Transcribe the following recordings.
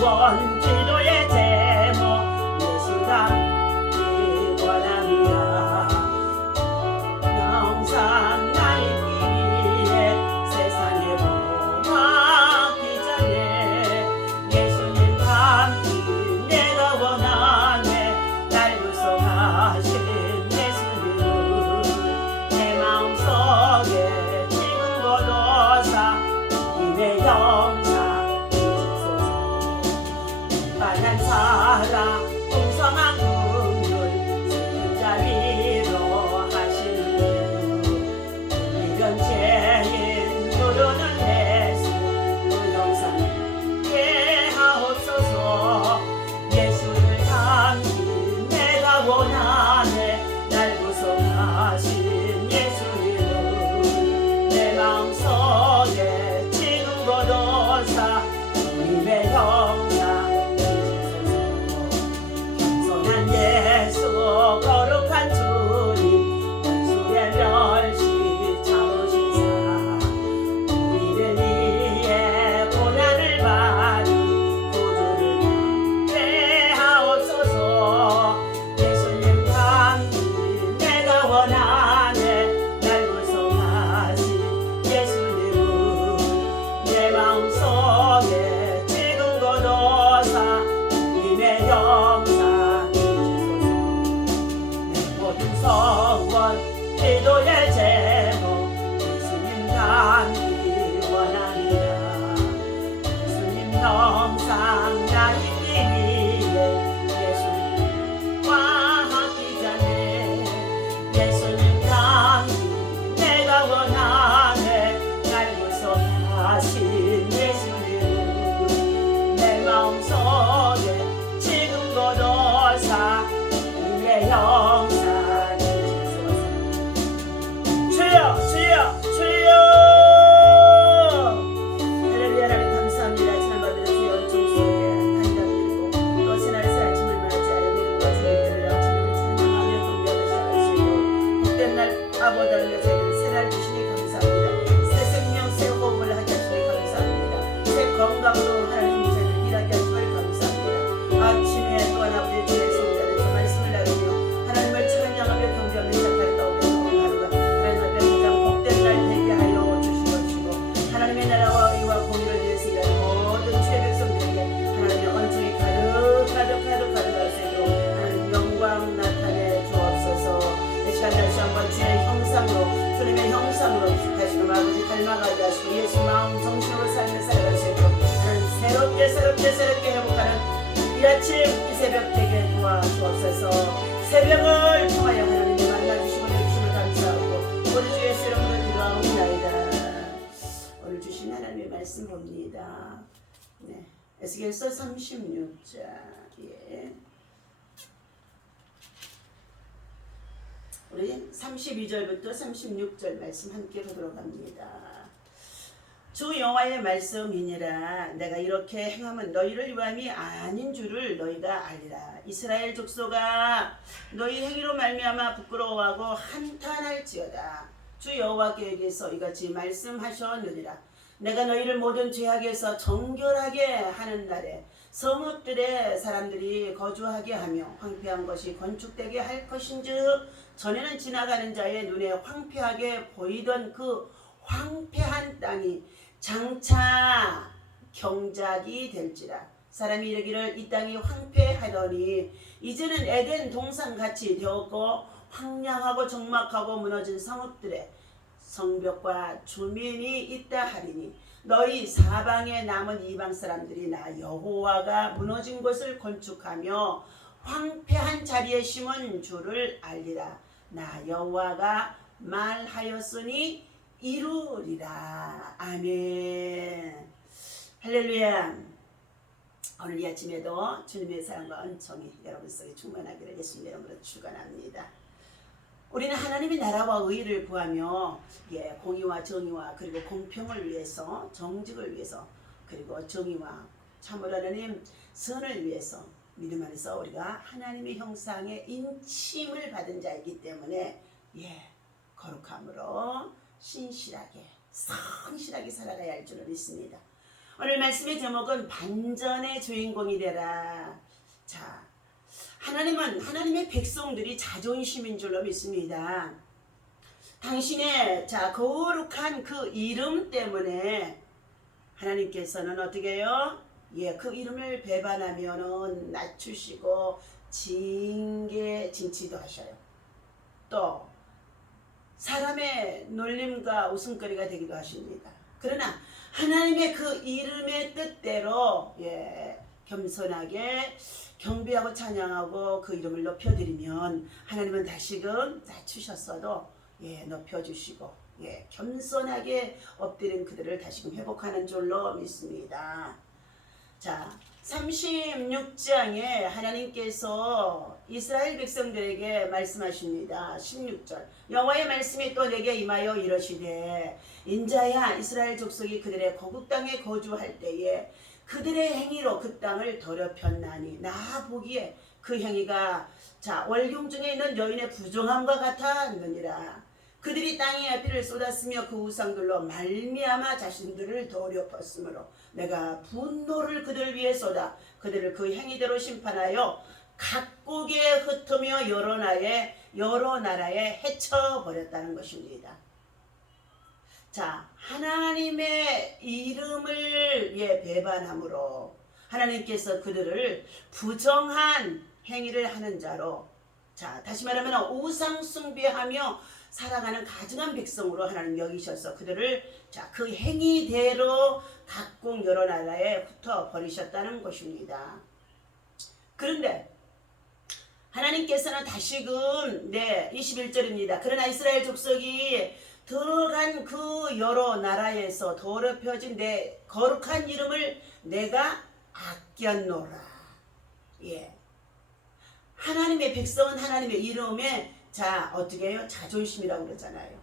원기도의 제목 예수 닮기 원합니다. 영상 나 있기 위해 세상에 보았기 전에 예수님 닮기 내가 원하네. 날 구속하신 예수님을 내 마음속에 지금 거둬사 님의 영상 만난 사랑 풍성한 눈물 슬픈 자 위로하시는 이런 죄인 부르는 예수 그 영상 예하옵소서. 예수를 닮기 내가 원하네. 날 구속하신 예수님을 내 마음속에 지금 거둬사 주님의 영상 예수 거룩한 주님 원수의 멸시 참으시사 우리를 위해 고난을 받은 구주를 담대하옵소서. 예수님 닮기 내가 원하네. 날 구속하신 예수님을 내 마음속에 지금 거둬사 주님의 영상 성원 기도의 제목 예수님 닮기 원합니다. 예수님 영상 나 있기 위해 예수님과 함께 자네. 예수님 닮기 내가 원하네. 날 구속하신 예수님 내 마음속에 지금 거둬사 주님의 영상 주여 주여 할렐루야. 하나님 감사합니다. 지난 밤에 주의 은총 속에 단장드리고 또 새날의 새 아침을 맞이하여 믿음과 주님들을 주님을 찬양하며 경배하며 시작하시고 복된 날 아버지를 저희들 새날 주시니 감사합니다. 새 생명 새 호흡을 하게 하시니 감사합니다. 새 건강으로 하나님 저희들 일하게 하시니 감사합니다. 아침에 또한 아버지 주의 성자들에서 말씀을 나누며 하나님을 찬양하며 경배하며 시작하였다 오늘 하나님의 나라와 의와 공의를 위해서 일하는 모든 주의 백성들에게 하나님의 언총이 가득할 수 있도록 하나님 영광 나타내 주옵소서. 이 시간 다시 한번 주의 형상으로 주님의 형상으로 다시금 아버지 닮아가게 하시고 예수 마음 정신으로 삶을 살아갈 수 있도록 하나님 새롭게 회복하는 이 아침 이 새벽 되게 도와주옵소서. 새벽을 통하여 하나님이 만나주시고 내주심을 감사하고 우리 주 예수 이름으로 기도하옵나이다. 오늘 주신 하나님의 말씀 봅니다. 네, 에스겔서 36장. 예. 우리 32절부터 36절 말씀 함께 보도록 합니다. 주 여호와의 말씀이니라. 내가 이렇게 행함은 너희를 위함이 아닌 줄을 너희가 알리라. 이스라엘 족속아 너희 행위로 말미암아 부끄러워하고 한탄할지어다. 주 여호와께서 이같이 말씀하셨느니라. 내가 너희를 모든 죄악에서 정결하게 하는 날에 성읍들의 사람들이 거주하게 하며 황폐한 것이 건축되게 할 것인즉 전에는 지나가는 자의 눈에 황폐하게 보이던 그 황폐한 땅이 장차 경작이 될지라. 사람이 이르기를 이 땅이 황폐하더니 이제는 에덴 동산같이 되었고 황량하고 적막하고 무너진 성읍들의 성벽과 주민이 있다 하리니 너희 사방에 남은 이방 사람들이 나 여호와가 무너진 곳을 건축하며 황폐한 자리에 심은 줄을 알리라. 나 여호와가 말하였으니 이루리라. 아멘. 할렐루야. 오늘 이 아침에도 주님의 사랑과 은총이 여러분 속에 충만하기를 예수님 이름으로 축원합니다. 우리는 하나님의 나라와 의를 구하며 공의와 정의와 그리고 공평을 위해서 정직을 위해서 그리고 정의와 참으로 하나님 선을 위해서 믿음 안에서 우리가 하나님의 형상의 인침을 받은 자이기 때문에 거룩함으로 신실하게 성실하게 살아가야 할 줄을 믿습니다. 오늘 말씀의 제목은 반전의 주인공이 되라. 자, 하나님은 하나님의 백성들이 자존심인 줄로 믿습니다. 당신의 거룩한 그 이름 때문에 하나님께서는 어떻게 해요? 그 이름을 배반하면은 낮추시고 징치도 하셔요. 또 사람의 놀림과 웃음거리가 되기도 하십니다. 그러나 하나님의 그 이름의 뜻대로 겸손하게 경배하고 찬양하고 그 이름을 높여드리면 하나님은 다시금 낮추셨어도 높여주시고 겸손하게 엎드린 그들을 다시금 회복하는 줄로 믿습니다. 자, 36장에 하나님께서 이스라엘 백성들에게 말씀하십니다. 16절 여호와의 말씀이 또 내게 임하여 이르시되 인자야 이스라엘 족속이 그들의 거국 땅에 거주할 때에 그들의 행위로 그 땅을 더럽혔나니 나 보기에 그 행위가 월경 중에 있는 여인의 부정함과 같았느니라. 그들이 땅에 피를 쏟았으며 그 우상들로 말미암아 자신들을 더럽혔으므로 내가 분노를 그들 위에 쏟아 그들을 그 행위대로 심판하여 각국에 흩으며 여러 나라에 헤쳐버렸다는 것입니다. 자, 하나님의 이름을 배반함으로 하나님께서 그들을 부정한 행위를 하는 자로, 다시 말하면 우상 숭배하며 살아가는 가증한 백성으로 하나님 여기셔서 그들을 그 행위대로 각국 여러 나라에 흩어 버리셨다는 것입니다. 그런데 하나님께서는 다시금 21절입니다. 그러나 이스라엘 족속이 들어간 그 여러 나라에서 더럽혀진 내 거룩한 이름을 내가 아꼈노라. 하나님의 백성은 하나님의 이름에 어떻게 해요? 자존심이라고 그러잖아요.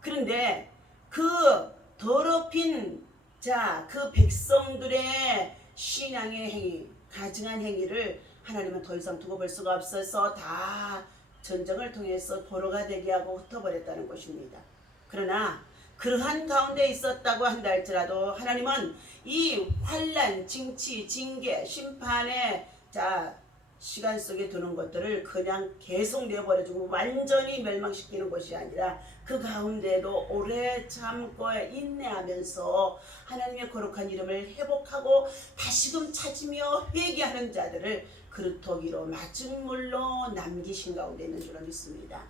그런데 그 더럽힌 그 백성들의 신앙의 행위, 가증한 행위를 하나님은 더 이상 두고 볼 수가 없어서 다 전쟁을 통해서 포로가 되게 하고 흩어버렸다는 것입니다. 그러나 그러한 가운데 있었다고 한다 할지라도 하나님은 이 환난, 징치, 징계, 심판의 시간 속에 두는 것들을 그냥 계속 내버려주고 완전히 멸망시키는 것이 아니라 그 가운데도 오래 참고 인내하면서 하나님의 거룩한 이름을 회복하고 다시금 찾으며 회개하는 자들을 그루터기로 맞은 물로 남기신 가운데 있는 줄로 믿습니다.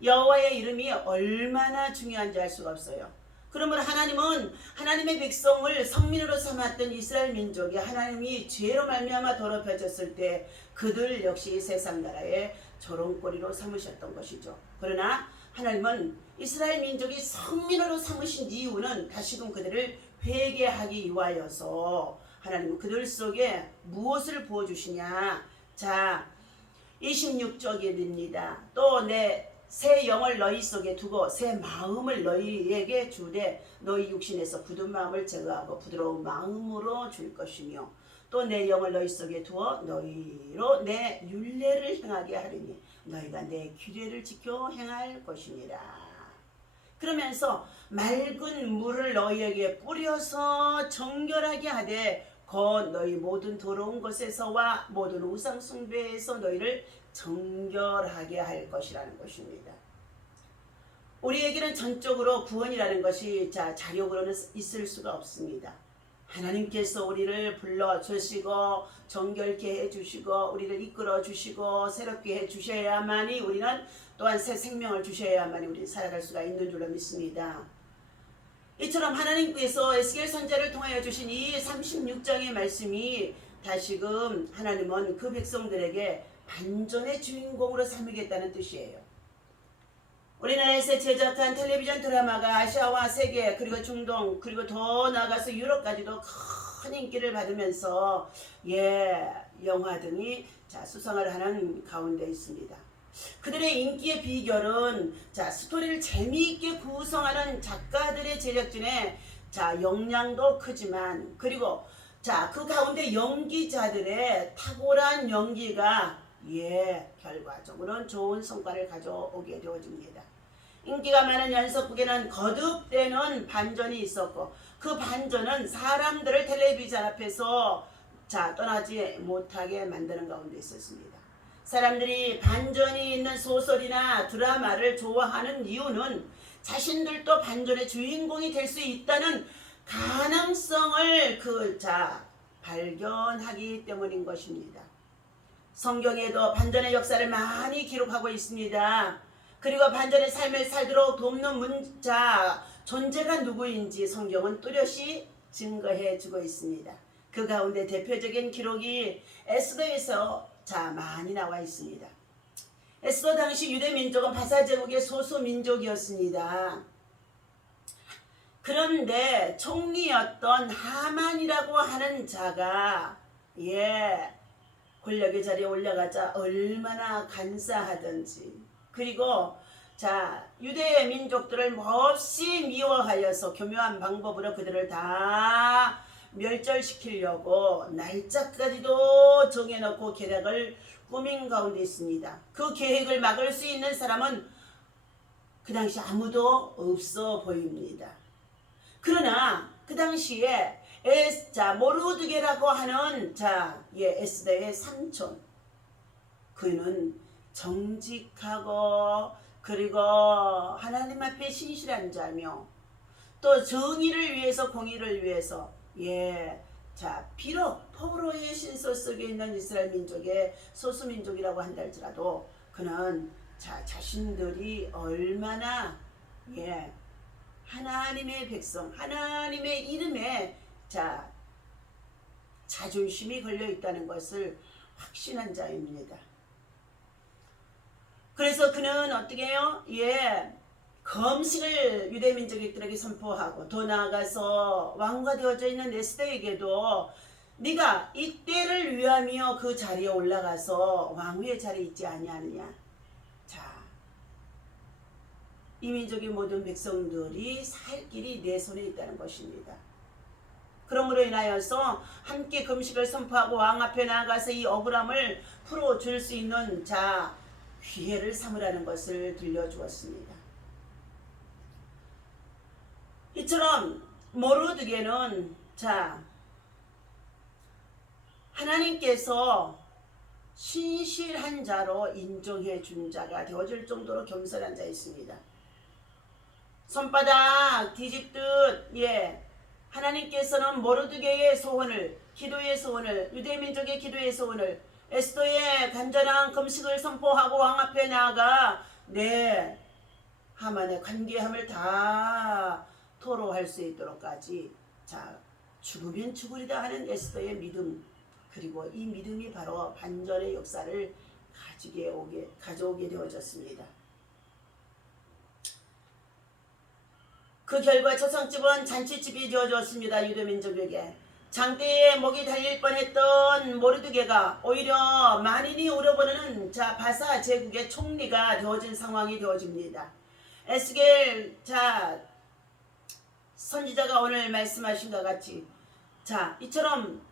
여호와의 이름이 얼마나 중요한지 알 수가 없어요. 그러므로 하나님은 하나님의 백성을 성민으로 삼았던 이스라엘 민족이 하나님이 죄로 말미암아 더럽혀졌을 때 그들 역시 세상 나라의 조롱거리로 삼으셨던 것이죠. 그러나 하나님은 이스라엘 민족이 성민으로 삼으신 이유는 다시금 그들을 회개하기 위하여서 하나님은 그들 속에 무엇을 부어주시냐. 26절입니다. 또 내 새 영을 너희 속에 두고 새 마음을 너희에게 주되 너희 육신에서 굳은 마음을 제거하고 부드러운 마음으로 줄 것이며 또 내 영을 너희 속에 두어 너희로 내 율례를 행하게 하리니 너희가 내 규례를 지켜 행할 것이니라. 그러면서 맑은 물을 너희에게 뿌려서 정결하게 하되 곧 너희 모든 더러운 것에서와 모든 우상 숭배에서 너희를 정결하게 할 것이라는 것입니다. 우리에게는 전적으로 구원이라는 것이 자력으로는 있을 수가 없습니다. 하나님께서 우리를 불러주시고 정결케 해주시고 우리를 이끌어주시고 새롭게 해주셔야만이 우리는 또한 새 생명을 주셔야만이 우리는 살아갈 수가 있는 줄로 믿습니다. 이처럼 하나님께서 에스겔 선지자를 통하여 주신 이 36장의 말씀이 다시금 하나님은 그 백성들에게 반전의 주인공으로 삼으겠다는 뜻이에요. 우리나라에서 제작한 텔레비전 드라마가 아시아와 세계 그리고 중동 그리고 더 나아가서 유럽까지도 큰 인기를 받으면서 영화 등이 수상을 하는 가운데 있습니다. 그들의 인기의 비결은 스토리를 재미있게 구성하는 작가들의 제작진의 역량도 크지만 그리고 그 가운데 연기자들의 탁월한 연기가 결과적으로는 좋은 성과를 가져오게 되어집니다. 인기가 많은 연속극에는 거듭되는 반전이 있었고 그 반전은 사람들을 텔레비전 앞에서 떠나지 못하게 만드는 가운데 있었습니다. 사람들이 반전이 있는 소설이나 드라마를 좋아하는 이유는 자신들도 반전의 주인공이 될 수 있다는 가능성을 발견하기 때문인 것입니다. 성경에도 반전의 역사를 많이 기록하고 있습니다. 그리고 반전의 삶을 살도록 돕는 존재가 누구인지 성경은 뚜렷이 증거해 주고 있습니다. 그 가운데 대표적인 기록이 에스더에서 많이 나와 있습니다. 에스더 당시 유대 민족은 바사 제국의 소수 민족이었습니다. 그런데 총리였던 하만이라고 하는 자가 권력의 자리에 올라가자 얼마나 간사하든지, 그리고 유대 민족들을 몹시 미워하여서 교묘한 방법으로 그들을 다 멸절시키려고 날짜까지도 정해놓고 계략을 꾸민 가운데 있습니다. 그 계획을 막을 수 있는 사람은 그 당시 아무도 없어 보입니다. 그러나 그 당시에 모르드게라고 하는 에스더의 삼촌, 그는 정직하고 그리고 하나님 앞에 신실한 자며 또 정의를 위해서, 공의를 위해서 비록 포로의 신소 속에 있는 이스라엘 민족의 소수민족이라고 한다 할지라도 그는 자신들이 얼마나 하나님의 백성, 하나님의 이름에 자존심이 걸려 있다는 것을 확신한 자입니다. 그래서 그는 어떻게 해요? 금식을 유대민족들에게 선포하고, 더 나아가서 왕과 되어져 있는 에스더에게도 네가 이때를 위하며 그 자리에 올라가서 왕위의 자리에 있지 아니하느냐. 이 민족의 모든 백성들이 살 길이 내 손에 있다는 것입니다. 그러므로 인하여서 함께 금식을 선포하고 왕 앞에 나아가서 이 억울함을 풀어줄 수 있는 기회를 삼으라는 것을 들려주었습니다. 이처럼 모르드게는 하나님께서 신실한 자로 인정해 준 자가 되어질 정도로 겸손한 자였습니다. 손바닥 뒤집듯 하나님께서는 모르드게의 소원을, 기도의 소원을, 유대민족의 기도의 소원을, 에스더의 간절한 금식을 선포하고 왕 앞에 나아가 하만의 관계함을 다 토로할 수 있도록까지 죽으면 죽으리다 하는 에스더의 믿음, 그리고 이 믿음이 바로 반전의 역사를 가져오게 되어졌습니다. 그 결과 초상집은 잔치집이 되어졌습니다. 유대민족에게 장대에 목이 달릴 뻔했던 모르드게가 오히려 만인이 우려보는 바사 제국의 총리가 되어진 상황이 되어집니다. 에스겔 선지자가 오늘 말씀하신 것 같이 이처럼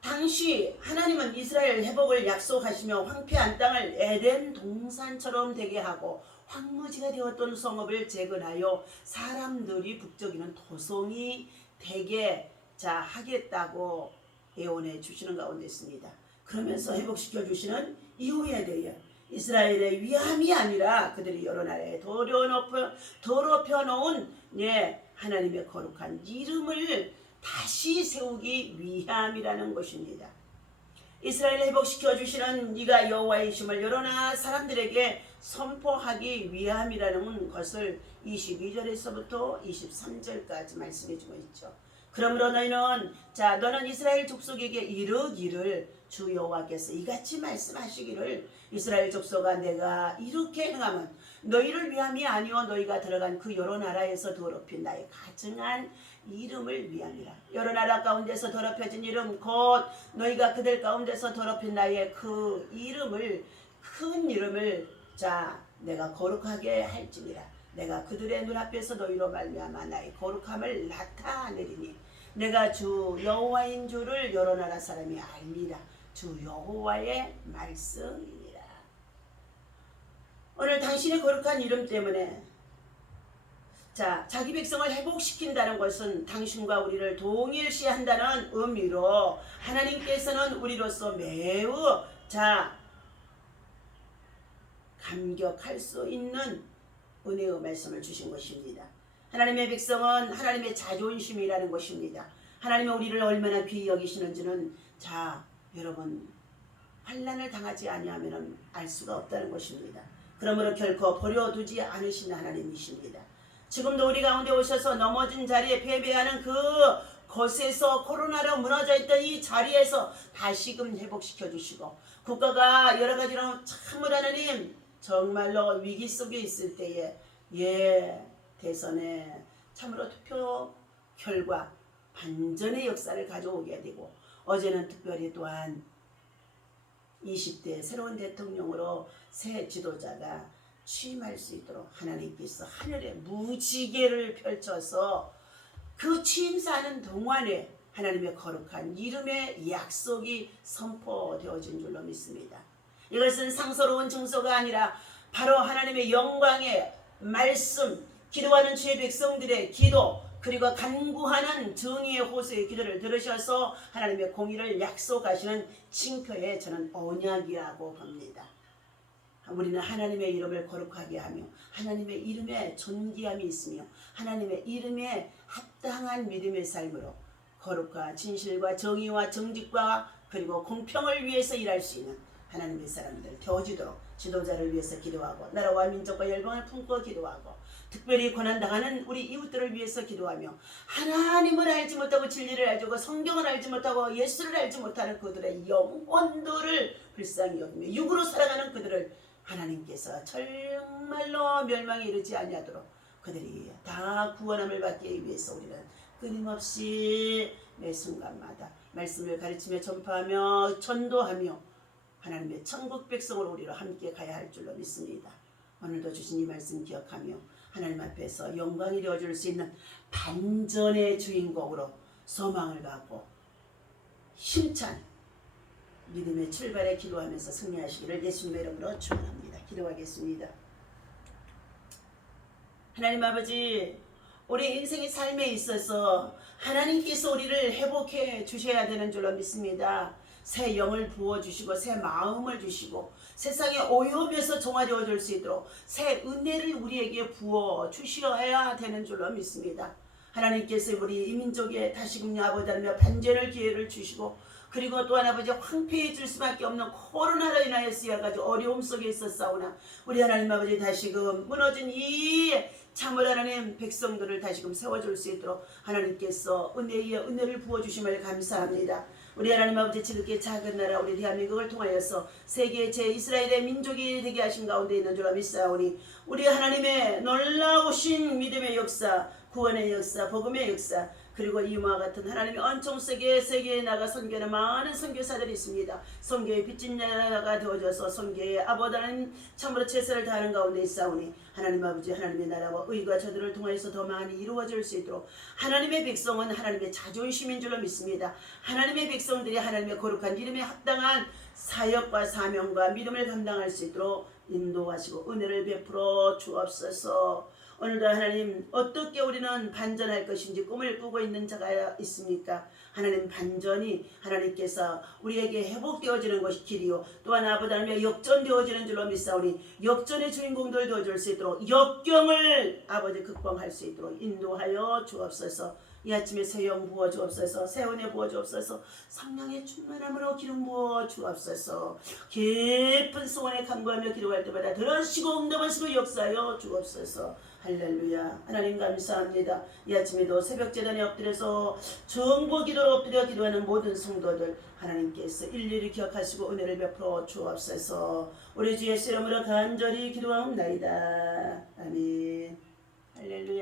당시 하나님은 이스라엘 회복을 약속하시며 황폐한 땅을 에덴 동산처럼 되게 하고 황무지가 되었던 성읍을 재건하여 사람들이 북적이는 토성이 되게 하겠다고 예언해 주시는 가운데 있습니다. 그러면서 회복시켜 주시는 이후에 대해 이스라엘의 위함이 아니라 그들이 여러 나라에 더럽혀 놓은 하나님의 거룩한 이름을 다시 세우기 위함이라는 것입니다. 이스라엘을 회복시켜 주시는 네가 여호와이심을 여러 나라 사람들에게 선포하기 위함이라는 것을 22절에서부터 23절까지 말씀해 주고 있죠. 그러므로 너는 이스라엘 족속에게 이르기를 주 여호와께서 이같이 말씀하시기를 이스라엘 족속아 내가 이렇게 행하면 너희를 위함이 아니오 너희가 들어간 그 여러 나라에서 더럽힌 나의 가증한 이름을 위함이라. 여러 나라 가운데서 더럽혀진 이름 곧 너희가 그들 가운데서 더럽힌 나의 그 이름을 큰 이름을 내가 거룩하게 할지니라. 내가 그들의 눈앞에서 너희로 말미암아 나의 거룩함을 나타내리니 내가 주 여호와인 줄을 여러 나라 사람이 알리라. 주 여호와의 말씀이니라. 오늘 당신의 거룩한 이름 때문에 자, 자기 백성을 회복시킨다는 것은 당신과 우리를 동일시한다는 의미로 하나님께서는 우리로서 매우 감격할 수 있는 은혜의 말씀을 주신 것입니다. 하나님의 백성은 하나님의 자존심이라는 것입니다. 하나님이 우리를 얼마나 귀히 여기시는지는 여러분 환난을 당하지 아니하면 알 수가 없다는 것입니다. 그러므로 결코 버려두지 않으시는 하나님이십니다. 지금도 우리 가운데 오셔서 넘어진 자리에 패배하는 그곳에서 코로나로 무너져 있던 이 자리에서 다시금 회복시켜 주시고 국가가 여러 가지로 참으로 하나님 정말로 위기 속에 있을 때에 대선에 참으로 투표 결과 반전의 역사를 가져오게 되고 어제는 특별히 또한 20대 새로운 대통령으로 새 지도자가 취임할 수 있도록 하나님께서 하늘에 무지개를 펼쳐서 그 취임사하는 동안에 하나님의 거룩한 이름의 약속이 선포되어진 줄로 믿습니다. 이것은 상서로운 증서가 아니라 바로 하나님의 영광의 말씀, 기도하는 주의 백성들의 기도, 그리고 간구하는 정의의 호소의 기도를 들으셔서 하나님의 공의를 약속하시는 징표의 저는 언약이라고 봅니다. 우리는 하나님의 이름을 거룩하게 하며 하나님의 이름에 존귀함이 있으며 하나님의 이름에 합당한 믿음의 삶으로 거룩과 진실과 정의와 정직과 그리고 공평을 위해서 일할 수 있는 하나님의 사람들 되어지도록 지도자를 위해서 기도하고 나라와 민족과 열방을 품고 기도하고 특별히 고난당하는 우리 이웃들을 위해서 기도하며 하나님을 알지 못하고 진리를 알지 못하고 성경을 알지 못하고 예수를 알지 못하는 그들의 영혼들을 불쌍히 여기며 육으로 살아가는 그들을 하나님께서 정말로 멸망에 이르지 아니하도록 그들이 다 구원함을 받기 위해서 우리는 끊임없이 매 순간마다 말씀을 가르치며 전파하며 전도하며 하나님의 천국 백성으로 우리로 함께 가야 할 줄로 믿습니다. 오늘도 주신 이 말씀 기억하며 하나님 앞에서 영광이 되어줄 수 있는 반전의 주인공으로 소망을 갖고 힘찬 믿음의 출발에 기도하면서 승리하시기를 예수님의 이름으로 축원합니다. 기도하겠습니다. 하나님 아버지, 우리 인생의 삶에 있어서 하나님께서 우리를 회복해 주셔야 되는 줄로 믿습니다. 새 영을 부어주시고 새 마음을 주시고 세상에 오염에서 정화되어 줄 수 있도록 새 은혜를 우리에게 부어 주셔야 되는 줄로 믿습니다. 하나님께서 우리 이민족에 다시금 아버지 하나님 반전의 기회를 주시고 그리고 또한 아버지 황폐해질 수밖에 없는 코로나로 인하여서 여러 가지 어려움 속에 있었사오나 우리 하나님 아버지 다시금 무너진 이 참을 하나님 백성들을 다시금 세워줄 수 있도록 하나님께서 은혜의 은혜를 부어주심을 감사합니다. 우리 하나님 아버지 지극히 작은 나라 우리 대한민국을 통하여서 세계 제2스라엘의 민족이 되게 하신 가운데 있는 줄 믿사오니 우리 하나님의 놀라우신 믿음의 역사, 구원의 역사, 복음의 역사 그리고 이와 같은 하나님의 언총 속에 세계에 나가 선교하는 많은 선교사들이 있습니다. 선교의 빚진 자가 되어져서 선교의 아버지 하나님 참으로 최선을 다하는 가운데 있사오니 하나님 아버지 하나님의 나라와 의가 저들을 통해서 더 많이 이루어질 수 있도록 하나님의 백성은 하나님의 자존심인 줄로 믿습니다. 하나님의 백성들이 하나님의 거룩한 이름에 합당한 사역과 사명과 믿음을 감당할 수 있도록 인도하시고 은혜를 베풀어 주옵소서. 오늘도 하나님 어떻게 우리는 반전할 것인지 꿈을 꾸고 있는 자가 있습니까? 하나님 반전이 하나님께서 우리에게 회복되어지는 것이 길이요 또한 아버지 하나님의 역전되어지는 줄로 믿사오니 역전의 주인공들 되어줄 수 있도록 역경을 아버지 극복할 수 있도록 인도하여 주옵소서. 이 아침에 새 영 부어 주옵소서. 새 은혜 부어 주옵소서. 성령의 충만함으로 기름 부어 주옵소서. 깊은 소원에 간구하며 기도할 때마다 들으시고 응답하시고 역사하여 주옵소서. 할렐루야. 하나님 감사합니다. 이 아침에도 새벽 제단에 엎드려서 정보 기도로 엎드려 기도하는 모든 성도들 하나님께서 일일이 기억하시고 은혜를 베풀어 주옵소서. 우리 주 예수 이름으로 간절히 기도하옵나이다. 아멘. 할렐루야.